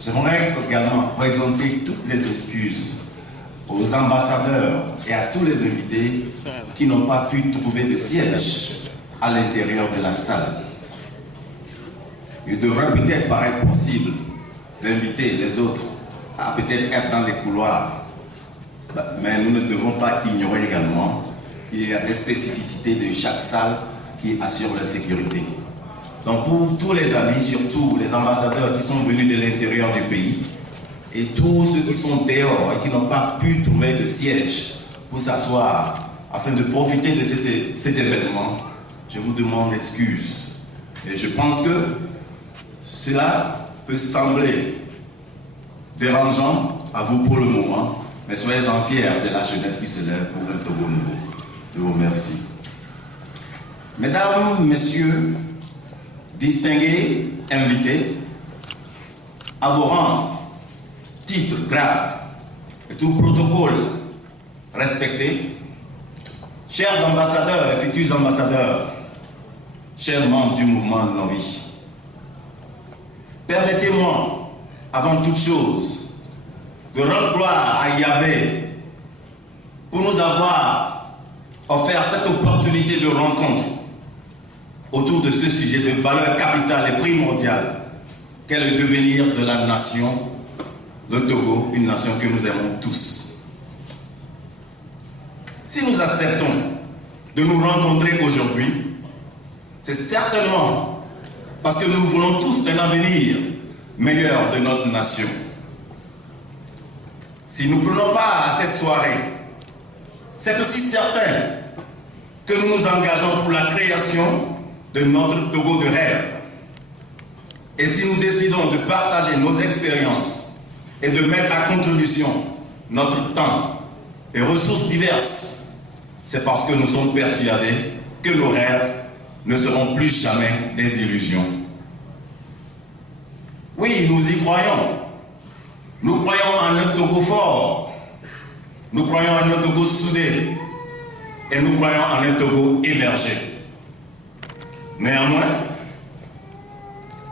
J'aimerais également présenter toutes les excuses aux ambassadeurs et à tous les invités qui n'ont pas pu trouver de siège à l'intérieur de la salle. Il devrait peut-être paraître possible d'inviter les autres à peut-être être dans les couloirs, mais nous ne devons pas ignorer également qu'il y a des spécificités de chaque salle qui assurent la sécurité. Donc pour tous les amis, surtout les ambassadeurs qui sont venus de l'intérieur du pays, et tous ceux qui sont dehors et qui n'ont pas pu trouver de siège pour s'asseoir afin de profiter de cet événement, je vous demande excuse. Et je pense que cela peut sembler dérangeant à vous pour le moment, mais soyez-en fiers, c'est la jeunesse qui se lève pour un Togo nouveau. Je vous remercie. Mesdames, Messieurs, distingués invités, à vos rangs, titres, grades et tout protocole respecté, chers ambassadeurs et futurs ambassadeurs, chers membres du mouvement de nos vies, permettez-moi, avant toute chose, de rendre gloire à Yahvé pour nous avoir offert cette opportunité de rencontre autour de ce sujet de valeur capitale et primordiale qu'est le devenir de la nation, le Togo, une nation que nous aimons tous. Si nous acceptons de nous rencontrer aujourd'hui, c'est certainement parce que nous voulons tous un avenir meilleur de notre nation. Si nous ne prenons pas à cette soirée, c'est aussi certain que nous nous engageons pour la création de notre Togo de rêve. Et si nous décidons de partager nos expériences et de mettre à contribution notre temps et ressources diverses, c'est parce que nous sommes persuadés que nos rêves ne seront plus jamais des illusions. Oui, nous y croyons. Nous croyons en un Togo fort. Nous croyons en un Togo soudé. Et nous croyons en un Togo émergé. Néanmoins,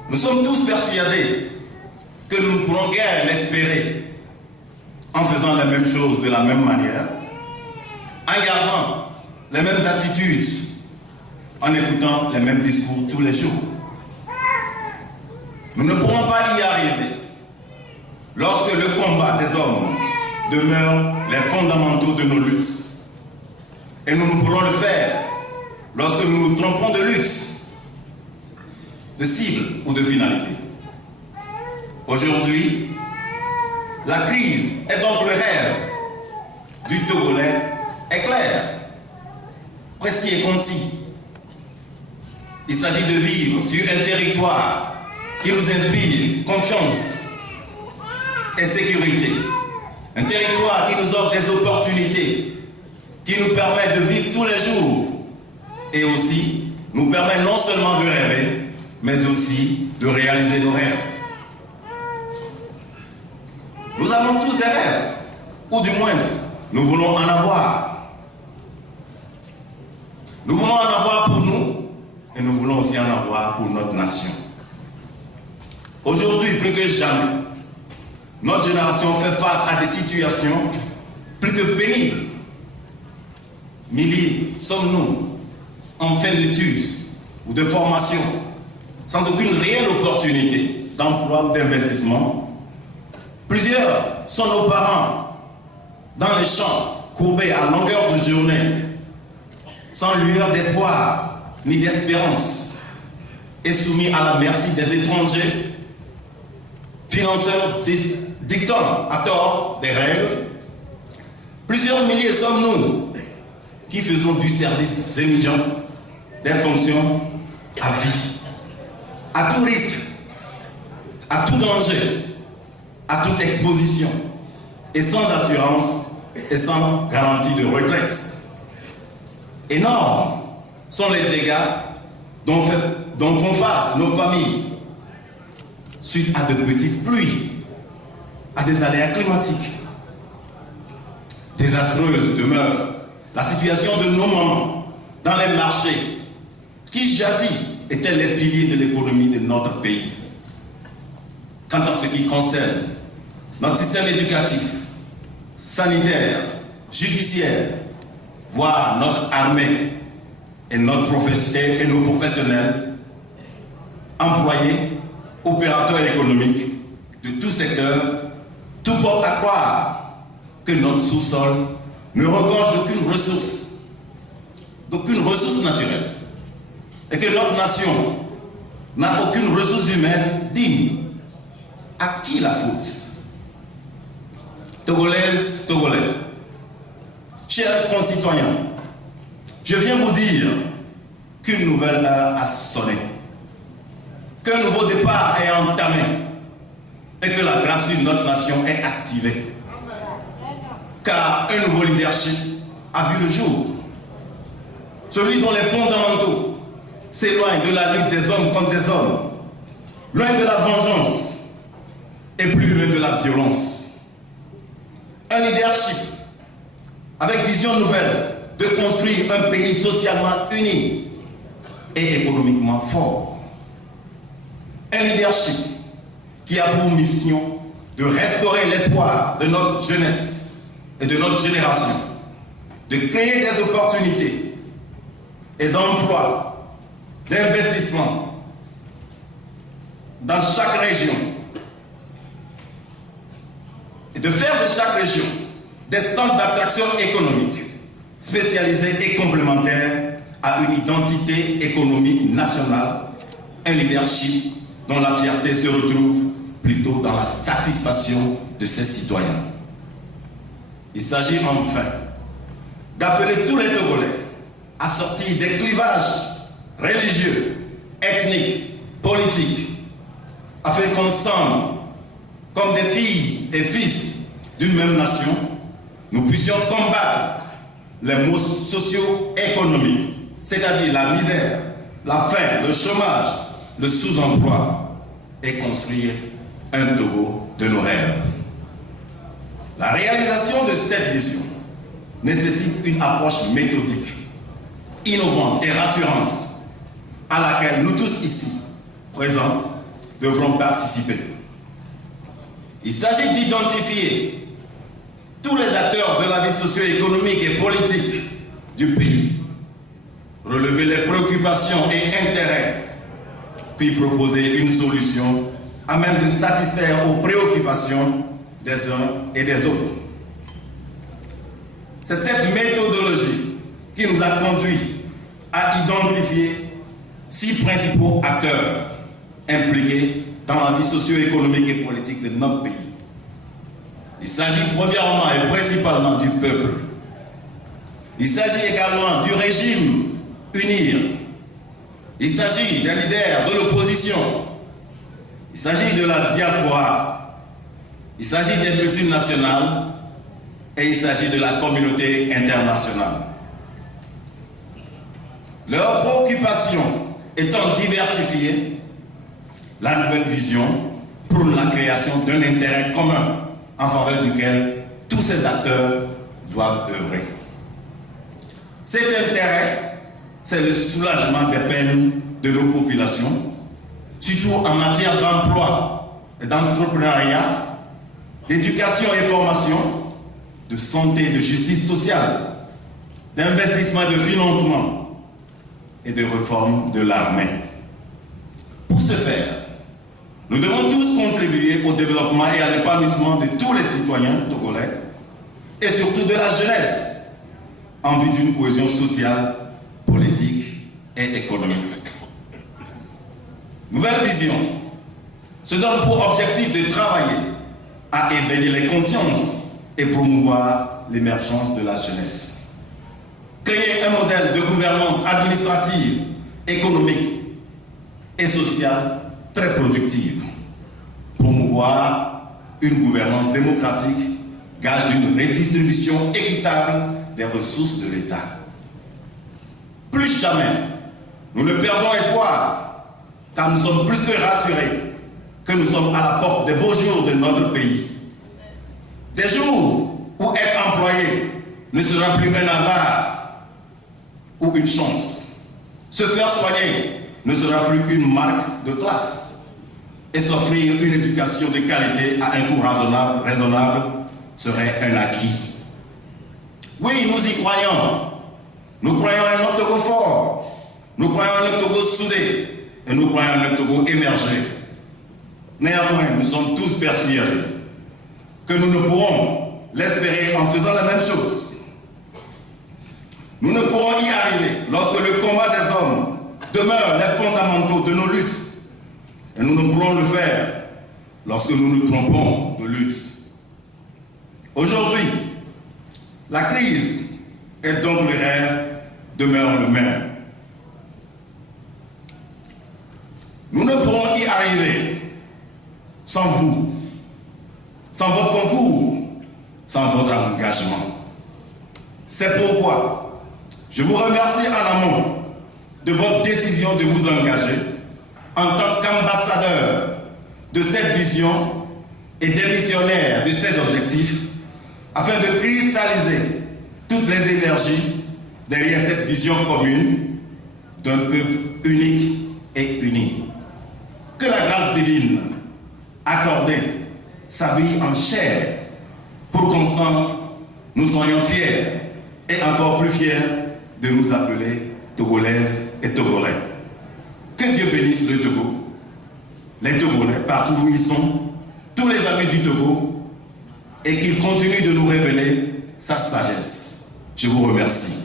nous sommes tous persuadés que nous ne pourrons guère l'espérer en faisant la même chose de la même manière, en gardant les mêmes attitudes, en écoutant les mêmes discours tous les jours. Nous ne pourrons pas y arriver lorsque le combat des hommes demeure les fondamentaux de nos luttes. Et nous ne pourrons le faire lorsque nous nous trompons de lutte, de cible ou de finalité. Aujourd'hui, la crise est donc le rêve du Togolais est clair, précis et concis. Il s'agit de vivre sur un territoire qui nous inspire confiance et sécurité. Un territoire qui nous offre des opportunités, qui nous permet de vivre tous les jours et aussi nous permet non seulement de rêver, mais aussi de réaliser nos rêves. Nous avons tous des rêves, ou du moins, nous voulons en avoir. Nous voulons en avoir pour nous, et nous voulons aussi en avoir pour notre nation. Aujourd'hui, plus que jamais, notre génération fait face à des situations plus que pénibles. Milliers sommes-nous en fin d'études ou de formation, sans aucune réelle opportunité d'emploi ou d'investissement. Plusieurs sont nos parents dans les champs, courbés à longueur de journée, sans lueur d'espoir ni d'espérance, et soumis à la merci des étrangers, financeurs dictant à tort des règles. Plusieurs milliers sommes-nous qui faisons du service étudiant des fonctions à vie, à tout risque, à tout danger, à toute exposition, et sans assurance et sans garantie de retraite. Énormes sont les dégâts dont font face nos familles suite à de petites pluies, à des aléas climatiques. Désastreuse demeure la situation de nos mamans dans les marchés qui jadis étaient les piliers de l'économie de notre pays. quant à ce qui concerne notre système éducatif, sanitaire, judiciaire, voire notre armée et nos professionnels, employés, opérateurs économiques de tout secteur, tout porte à croire que notre sous-sol ne regorge d'aucune ressource naturelle, et que notre nation n'a aucune ressource humaine digne. À qui la faute? Togolaises, Togolais, chers concitoyens, je viens vous dire qu'une nouvelle heure a sonné, qu'un nouveau départ est entamé et que la grâce de notre nation est activée. Car un nouveau leadership a vu le jour. Celui dont les fondamentaux s'éloignent de la lutte des hommes contre des hommes, loin de la vengeance et plus loin de la violence. Un leadership avec vision nouvelle de construire un pays socialement uni et économiquement fort. Un leadership qui a pour mission de restaurer l'espoir de notre jeunesse et de notre génération, de créer des opportunités et d'emploi, d'investissement dans chaque région, et de faire de chaque région des centres d'attraction économique spécialisés et complémentaires à une identité économique nationale, un leadership dont la fierté se retrouve plutôt dans la satisfaction de ses citoyens. Il s'agit enfin d'appeler tous les Togolais à sortir des clivages religieux, ethniques, politiques, afin qu'ensemble, comme des filles et fils d'une même nation, nous puissions combattre les maux socio-économiques, c'est-à-dire la misère, la faim, le chômage, le sous-emploi, et construire un Togo de nos rêves. La réalisation de cette vision nécessite une approche méthodique, innovante et rassurante, à laquelle nous tous ici, présents, devrons participer. Il s'agit d'identifier tous les acteurs de la vie socio-économique et politique du pays, relever les préoccupations et intérêts, puis proposer une solution à même de satisfaire aux préoccupations des uns et des autres. C'est cette méthodologie qui nous a conduit à identifier 6 principaux acteurs impliqués dans la vie socio-économique et politique de notre pays. Il s'agit premièrement et principalement du peuple. Il s'agit également du régime UNIR. Il s'agit des leaders de l'opposition. Il s'agit de la diaspora. Il s'agit des multinationales. Et il s'agit de la communauté internationale. Leurs préoccupations étant diversifiées, la nouvelle vision prône la création d'un intérêt commun en faveur duquel tous ces acteurs doivent œuvrer. Cet intérêt, c'est le soulagement des peines de nos populations, surtout en matière d'emploi et d'entrepreneuriat, d'éducation et formation, de santé et de justice sociale, d'investissement et de financement et de réforme de l'armée. Pour ce faire, nous devons tous contribuer au développement et à l'épanouissement de tous les citoyens togolais et surtout de la jeunesse en vue d'une cohésion sociale, politique et économique. Nouvelle vision se donne pour objectif de travailler à éveiller les consciences et promouvoir l'émergence de la jeunesse. Créer un modèle de gouvernance administrative, économique et sociale très productive. Promouvoir une gouvernance démocratique, gage d'une redistribution équitable des ressources de l'État. Plus jamais, nous ne perdons espoir, car nous sommes plus que rassurés que nous sommes à la porte des beaux jours de notre pays. Des jours où être employé ne sera plus un hasard ou une chance. Se faire soigner ne sera plus une marque de classe. et s'offrir une éducation de qualité à un coût raisonnable serait un acquis. Oui, nous y croyons. Nous croyons à un Togo fort. Nous croyons à un Togo soudé. Et nous croyons à un Togo émergé. Néanmoins, nous sommes tous persuadés que nous ne pourrons l'espérer en faisant la même chose. Nous ne pourrons y arriver lorsque le combat des hommes demeure les fondamentaux de nos luttes. Et nous ne pourrons le faire lorsque nous nous trompons de lutte. Aujourd'hui, la crise et donc le rêve demeurent le même. Nous ne pourrons y arriver sans vous, sans votre concours, sans votre engagement. C'est pourquoi je vous remercie en amont de votre décision de vous engager en tant qu'ambassadeur de cette vision et démissionnaire de ces objectifs afin de cristalliser toutes les énergies derrière cette vision commune d'un peuple unique et uni. Que la grâce divine accordée s'habille en chair pour qu'ensemble nous soyons fiers et encore plus fiers de nous appeler Togolaises et Togolais. Que Dieu bénisse le Togo, les Togolais partout où ils sont, tous les amis du Togo, et qu'il continue de nous révéler sa sagesse. Je vous remercie.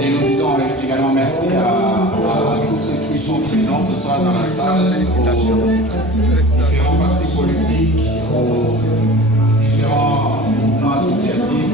Et nous disons également merci à tous ceux qui sont présents ce soir dans la salle, aux différents partis politiques, aux différents mouvements associatifs.